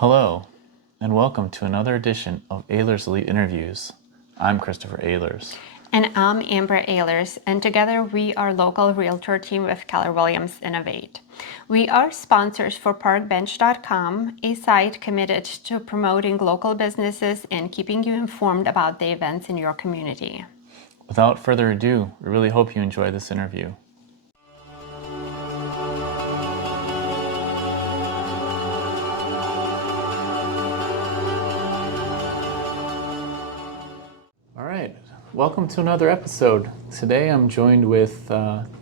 Hello, and welcome to another edition of Ehlers Elite Interviews. I'm Christopher Ehlers. And I'm Amber Ehlers, and together we are local realtor team with Keller Williams Innovate. We are sponsors for parkbench.com, a site committed to promoting local businesses and keeping you informed about the events in your community. Without further ado, we really hope you enjoy this interview. All right, welcome to another episode. Today I'm joined with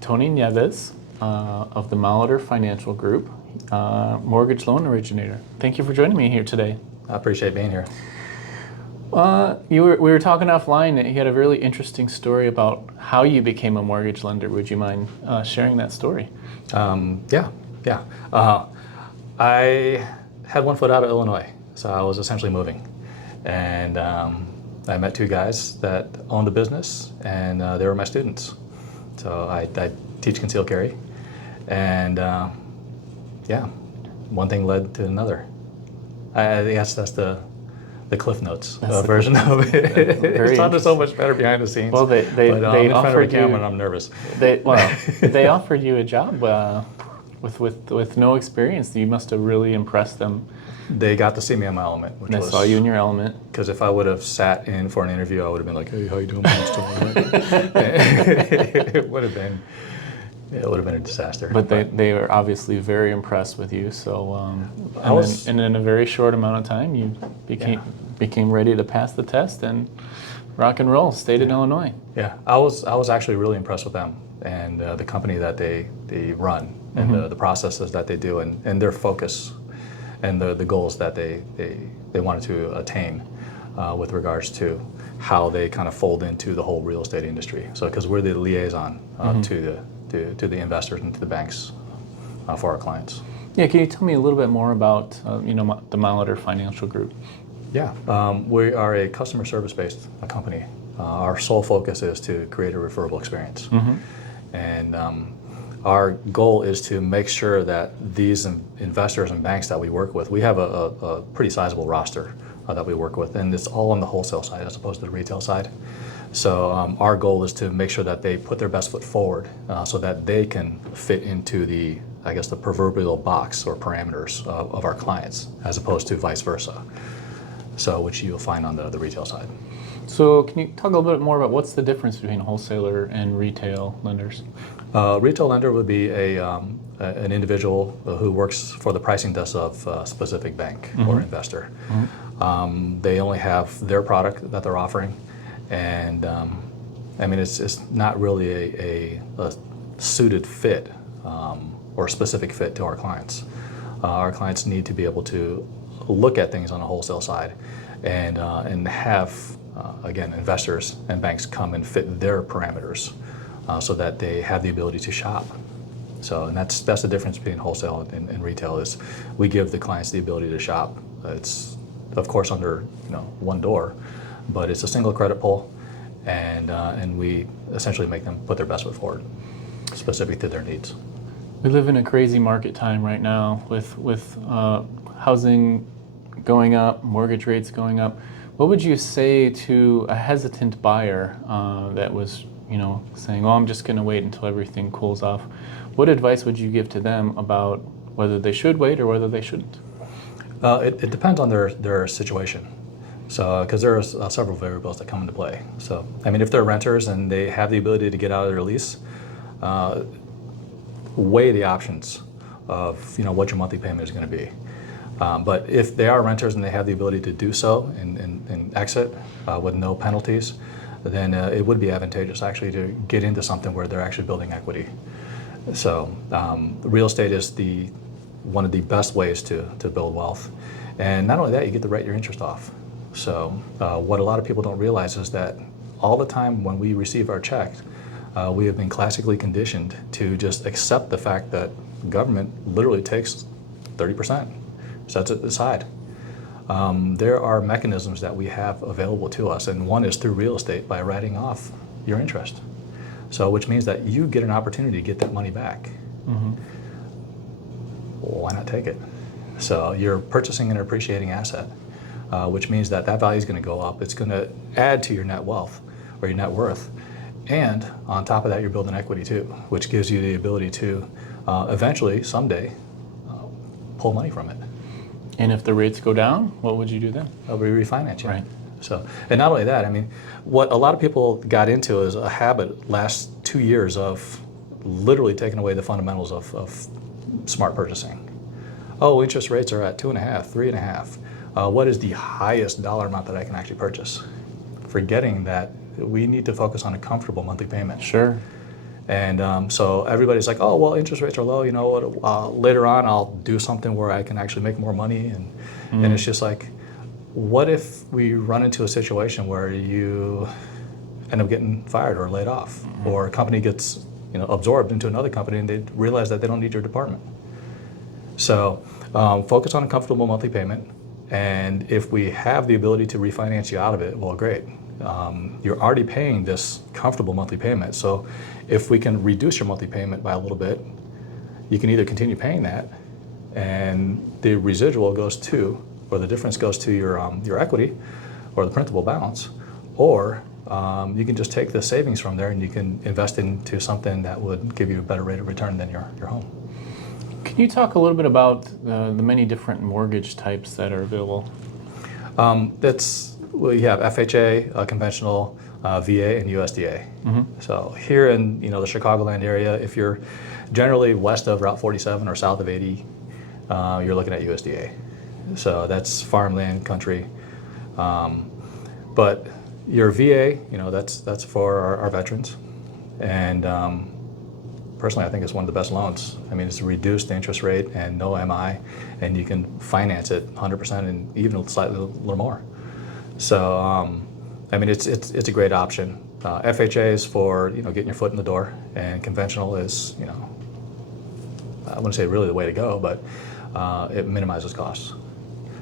Tony Nieves of the Molitor Financial Group, mortgage loan originator. Thank you for joining me here today. I appreciate being here. We were talking offline that you had a really interesting story about how you became a mortgage lender. Would you mind sharing that story? Yeah. I had one foot out of Illinois, so I was essentially moving. And I met two guys that owned a business, and they were my students. So I teach concealed carry. And one thing led to another. I guess that's the Cliff Notes version of it. It sounded so much better behind the scenes. Well, they in front of offered a camera you, and I'm nervous. They offered you a job with no experience. You must have really impressed them. They got to see me in my element. They saw you in your element. Because if I would have sat in for an interview, I would have been like, "Hey, how you doing?" It would have been a disaster. But they were obviously very impressed with you. So and in a very short amount of time, you became ready to pass the test and rock and roll. Stayed in Illinois. Yeah, I was actually really impressed with them and the company that they run and the processes that they do and their focus and the goals that they wanted to attain with regards to how they kind of fold into the whole real estate industry. So because we're the liaison to the investors and to the banks for our clients. Yeah, can you tell me a little bit more about the Molitor Financial Group? Yeah, we are a customer service-based company. Our sole focus is to create a referable experience. And our goal is to make sure that these investors and banks that we work with, we have a pretty sizable roster that we work with, and it's all on the wholesale side as opposed to the retail side. So our goal is to make sure that they put their best foot forward so that they can fit into the proverbial box or parameters of our clients as opposed to vice versa. So which you'll find on the retail side. So can you talk a little bit more about what's the difference between wholesaler and retail lenders? Retail lender would be an individual who works for the pricing desk of a specific bank or investor. They only have their product that they're offering, and it's not really a suited fit or specific fit to our clients. Our clients need to be able to look at things on the wholesale side and have again, investors and banks come and fit their parameters so that they have the ability to shop. So, and that's the difference between wholesale and retail is we give the clients the ability to shop. It's of course under one door, but it's a single credit pull, and we essentially make them put their best foot forward, specific to their needs. We live in a crazy market time right now with housing going up, mortgage rates going up. What would you say to a hesitant buyer that was, saying, "Oh, I'm just going to wait until everything cools off"? What advice would you give to them about whether they should wait or whether they shouldn't? It depends on their situation. So, because there are several variables that come into play. So, if they're renters and they have the ability to get out of their lease, weigh the options of what your monthly payment is going to be. But if they are renters and they have the ability to do so and exit with no penalties, then it would be advantageous actually to get into something where they're actually building equity. So real estate is one of the best ways to build wealth. And not only that, you get to write your interest off. So what a lot of people don't realize is that all the time when we receive our check, we have been classically conditioned to just accept the fact that government literally takes 30%. Sets it aside. There are mechanisms that we have available to us, and one is through real estate by writing off your interest. So, which means that you get an opportunity to get that money back. Why not take it? So you're purchasing an appreciating asset, which means that that value is going to go up. It's going to add to your net wealth or your net worth. And on top of that, you're building equity too, which gives you the ability to eventually, someday, pull money from it. And if the rates go down, what would you do then? They'll be refinancing. Right. So, and not only that, I mean, what a lot of people got into is a habit last 2 years of literally taking away the fundamentals of smart purchasing. Oh, interest rates are at 2.5, 3.5. What is the highest dollar amount that I can actually purchase? Forgetting that we need to focus on a comfortable monthly payment. Sure. And so everybody's like, oh, well, interest rates are low. You know what? Later on, I'll do something where I can actually make more money. And it's just like, what if we run into a situation where you end up getting fired or laid off, or a company gets absorbed into another company and they realize that they don't need your department? So focus on a comfortable monthly payment. And if we have the ability to refinance you out of it, well, great. You're already paying this comfortable monthly payment. So if we can reduce your monthly payment by a little bit, you can either continue paying that and the residual goes to, or the difference goes to your equity or the principal balance, or you can just take the savings from there and you can invest into something that would give you a better rate of return than your home. Can you talk a little bit about the many different mortgage types that are available? We have FHA, conventional, VA, and USDA. So here in the Chicagoland area, if you're generally west of Route 47 or south of 80, you're looking at USDA. So that's farmland country. But your VA, that's for our veterans. And personally, I think it's one of the best loans. I mean, it's a reduced interest rate and no MI, and you can finance it 100% and even slightly a little more. So, I mean, it's a great option. FHA is for getting your foot in the door, and conventional is I wouldn't say really the way to go, but it minimizes costs.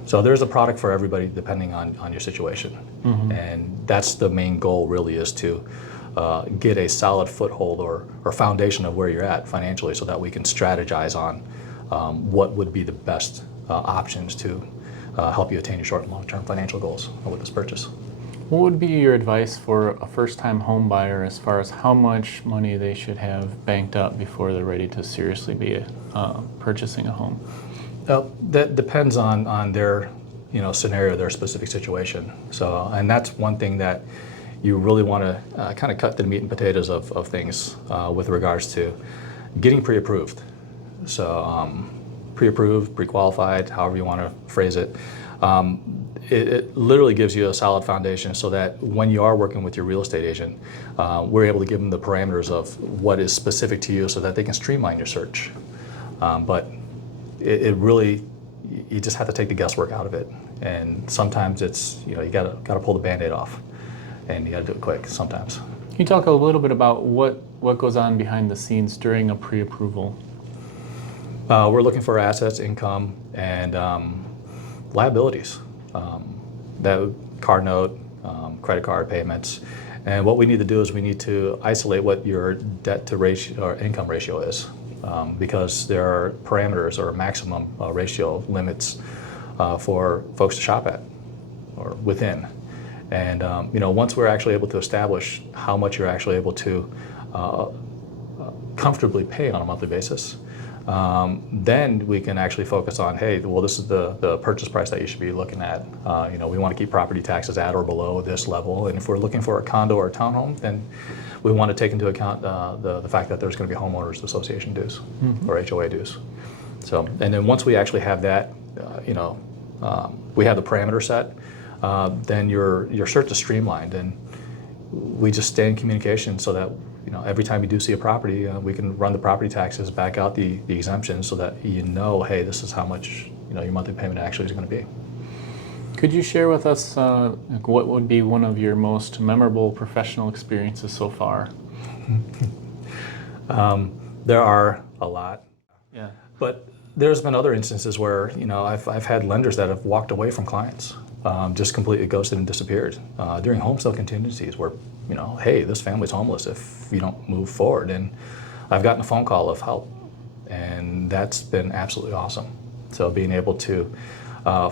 So there's a product for everybody depending on your situation, and that's the main goal. Really, is to get a solid foothold or foundation of where you're at financially, so that we can strategize on what would be the best options to help you attain your short and long-term financial goals with this purchase. What would be your advice for a first-time home buyer as far as how much money they should have banked up before they're ready to seriously be purchasing a home? That depends on their scenario, their specific situation. So, and that's one thing that you really want to kind of cut the meat and potatoes of things with regards to getting pre-approved. So pre-approved, pre-qualified, however you want to phrase it. It literally gives you a solid foundation so that when you are working with your real estate agent, we're able to give them the parameters of what is specific to you so that they can streamline your search. But it really, you just have to take the guesswork out of it. And sometimes it's, you gotta pull the Band-Aid off, and you gotta do it quick sometimes. Can you talk a little bit about what goes on behind the scenes during a pre-approval? We're looking for assets, income, and liabilities. That card note, credit card payments. And what we need to do is we need to isolate what your debt to ratio or income ratio is, because there are parameters or maximum ratio limits for folks to shop at or within. And once we're actually able to establish how much you're actually able to comfortably pay on a monthly basis, then we can actually focus on, hey, well, this is the purchase price that you should be looking at. We want to keep property taxes at or below this level. And if we're looking for a condo or a townhome, then we want to take into account the fact that there's going to be homeowners association dues or HOA dues. So, and then once we actually have that, we have the parameter set, then your search is streamlined, and we just stay in communication so that every time you do see a property, we can run the property taxes, back out the exemptions, so that hey, this is how much your monthly payment actually is going to be. Could you share with us what would be one of your most memorable professional experiences so far? There are a lot. Yeah. But there's been other instances where I've had lenders that have walked away from clients, just completely ghosted and disappeared during home sale contingencies where hey, this family's homeless if you don't move forward. And I've gotten a phone call of help, and that's been absolutely awesome. So being able to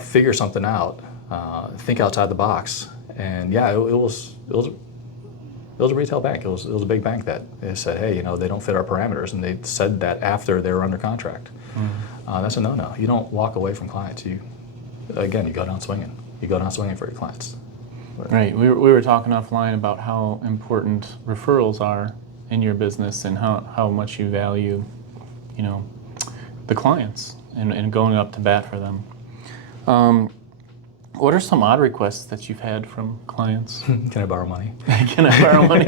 figure something out, think outside the box, and yeah, it was a retail bank. It was a big bank that they said, hey, they don't fit our parameters, and they said that after they were under contract. That's a no-no. You don't walk away from clients. You go down swinging. You go down swinging for your clients. Right. We were talking offline about how important referrals are in your business and how much you value, the clients and going up to bat for them. What are some odd requests that you've had from clients? Can I borrow money? Can I borrow money?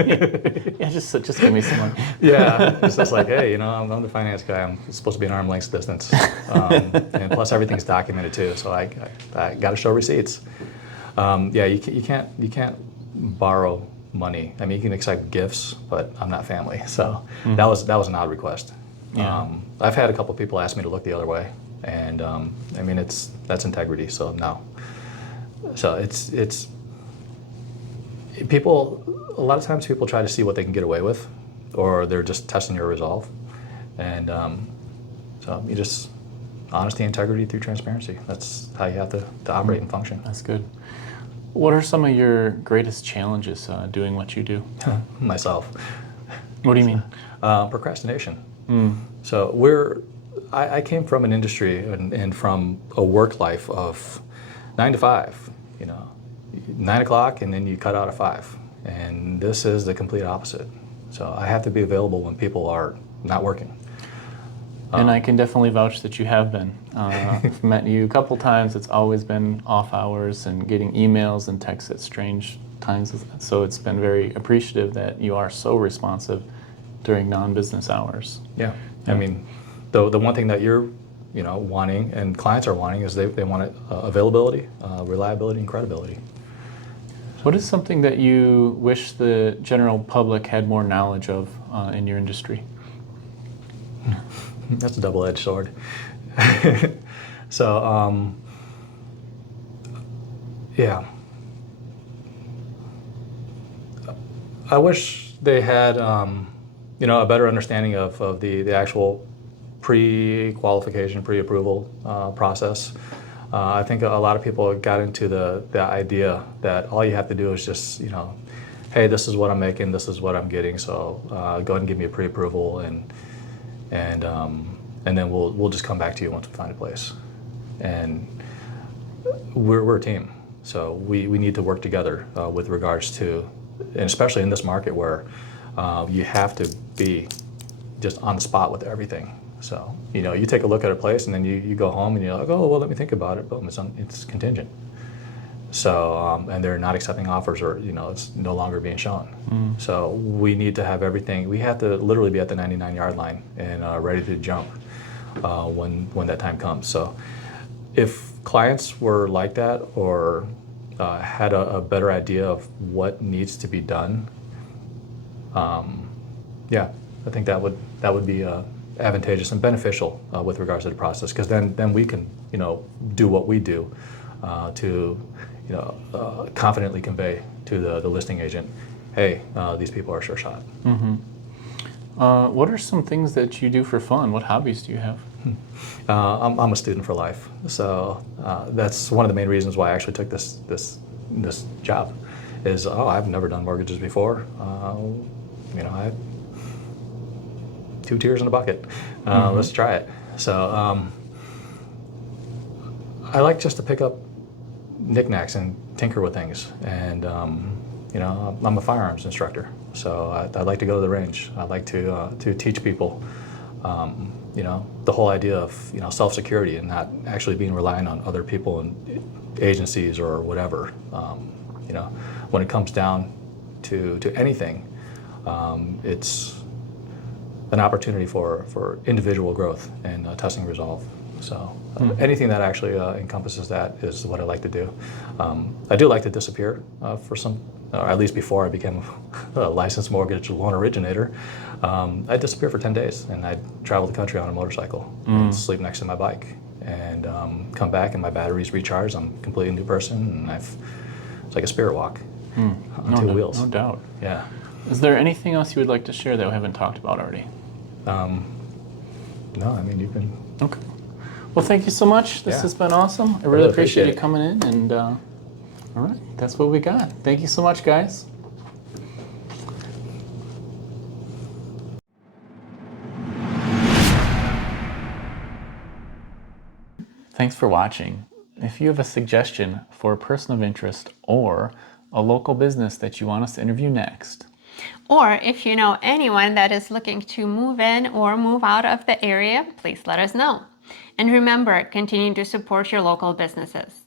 Yeah, just give me some money. Yeah, it's just like, hey, I'm the finance guy. I'm supposed to be an arm's length distance, and plus everything's documented too. So I got to show receipts. Yeah, you can't borrow money. I mean, you can accept gifts, but I'm not family. So that was an odd request. Yeah. I've had a couple people ask me to look the other way, and I mean that's integrity. So no. So it's people. A lot of times people try to see what they can get away with, or they're just testing your resolve, and so you just honesty, integrity through transparency. That's how you have to operate and function. That's good. What are some of your greatest challenges doing what you do? Myself. What do you mean? Procrastination. So I came from an industry and from a work life of 9 to 5, 9 o'clock, and then you cut out at 5. And this is the complete opposite. So I have to be available when people are not working. And I can definitely vouch that you have been. I've met you a couple times. It's always been off hours and getting emails and texts at strange times. So it's been very appreciative that you are so responsive during non-business hours. Yeah. I mean, the one thing that you're wanting and clients are wanting is they want availability, reliability, and credibility. What is something that you wish the general public had more knowledge of in your industry? That's a double-edged sword. So, yeah. I wish they had, a better understanding of the actual pre-qualification, pre-approval process. I think a lot of people got into the idea that all you have to do is just, hey, this is what I'm making, this is what I'm getting, so go ahead and give me a pre-approval, and then we'll just come back to you once we find a place. And we're a team, so we need to work together with regards to, and especially in this market where you have to be just on the spot with everything. So you take a look at a place and then you go home and you're like, oh well, let me think about it. Boom, it's contingent. So and they're not accepting offers, or it's no longer being shown. So we need to have everything. We have to literally be at the 99-yard line and ready to jump when that time comes. So if clients were like that, or had a better idea of what needs to be done, yeah, I think that would be advantageous and beneficial with regards to the process, because then we can do what we do to confidently convey to the listing agent, hey, these people are a sure shot. What are some things that you do for fun? What hobbies do you have? I'm a student for life, so that's one of the main reasons why I actually took this job. Is I've never done mortgages before. I have 2 tears in a bucket. Let's try it. So I like just to pick up knickknacks and tinker with things, and I'm a firearms instructor, so I like to go to the range. I like to teach people the whole idea of self-security and not actually being reliant on other people and agencies or whatever. When it comes down to anything, it's an opportunity for individual growth and testing resolve. So anything that actually encompasses that is what I like to do. I do like to disappear for some, or at least before I became a licensed mortgage loan originator. I'd disappear for 10 days, and I'd travel the country on a motorcycle and sleep next to my bike, and come back and my battery's recharged. I'm a completely new person, and it's like a spirit walk on 2 wheels. No doubt. Yeah. Is there anything else you would like to share that we haven't talked about already? No, I mean, you can. Okay. Well, thank you so much. This Yeah. has been awesome. I really really appreciate appreciate you it. coming in. And all right, that's what we got. Thank you so much, guys. Thanks for watching. If you have a suggestion for a person of interest or a local business that you want us to interview next, Or if you know anyone that is looking to move in or move out of the area, please let us know. And remember, continue to support your local businesses.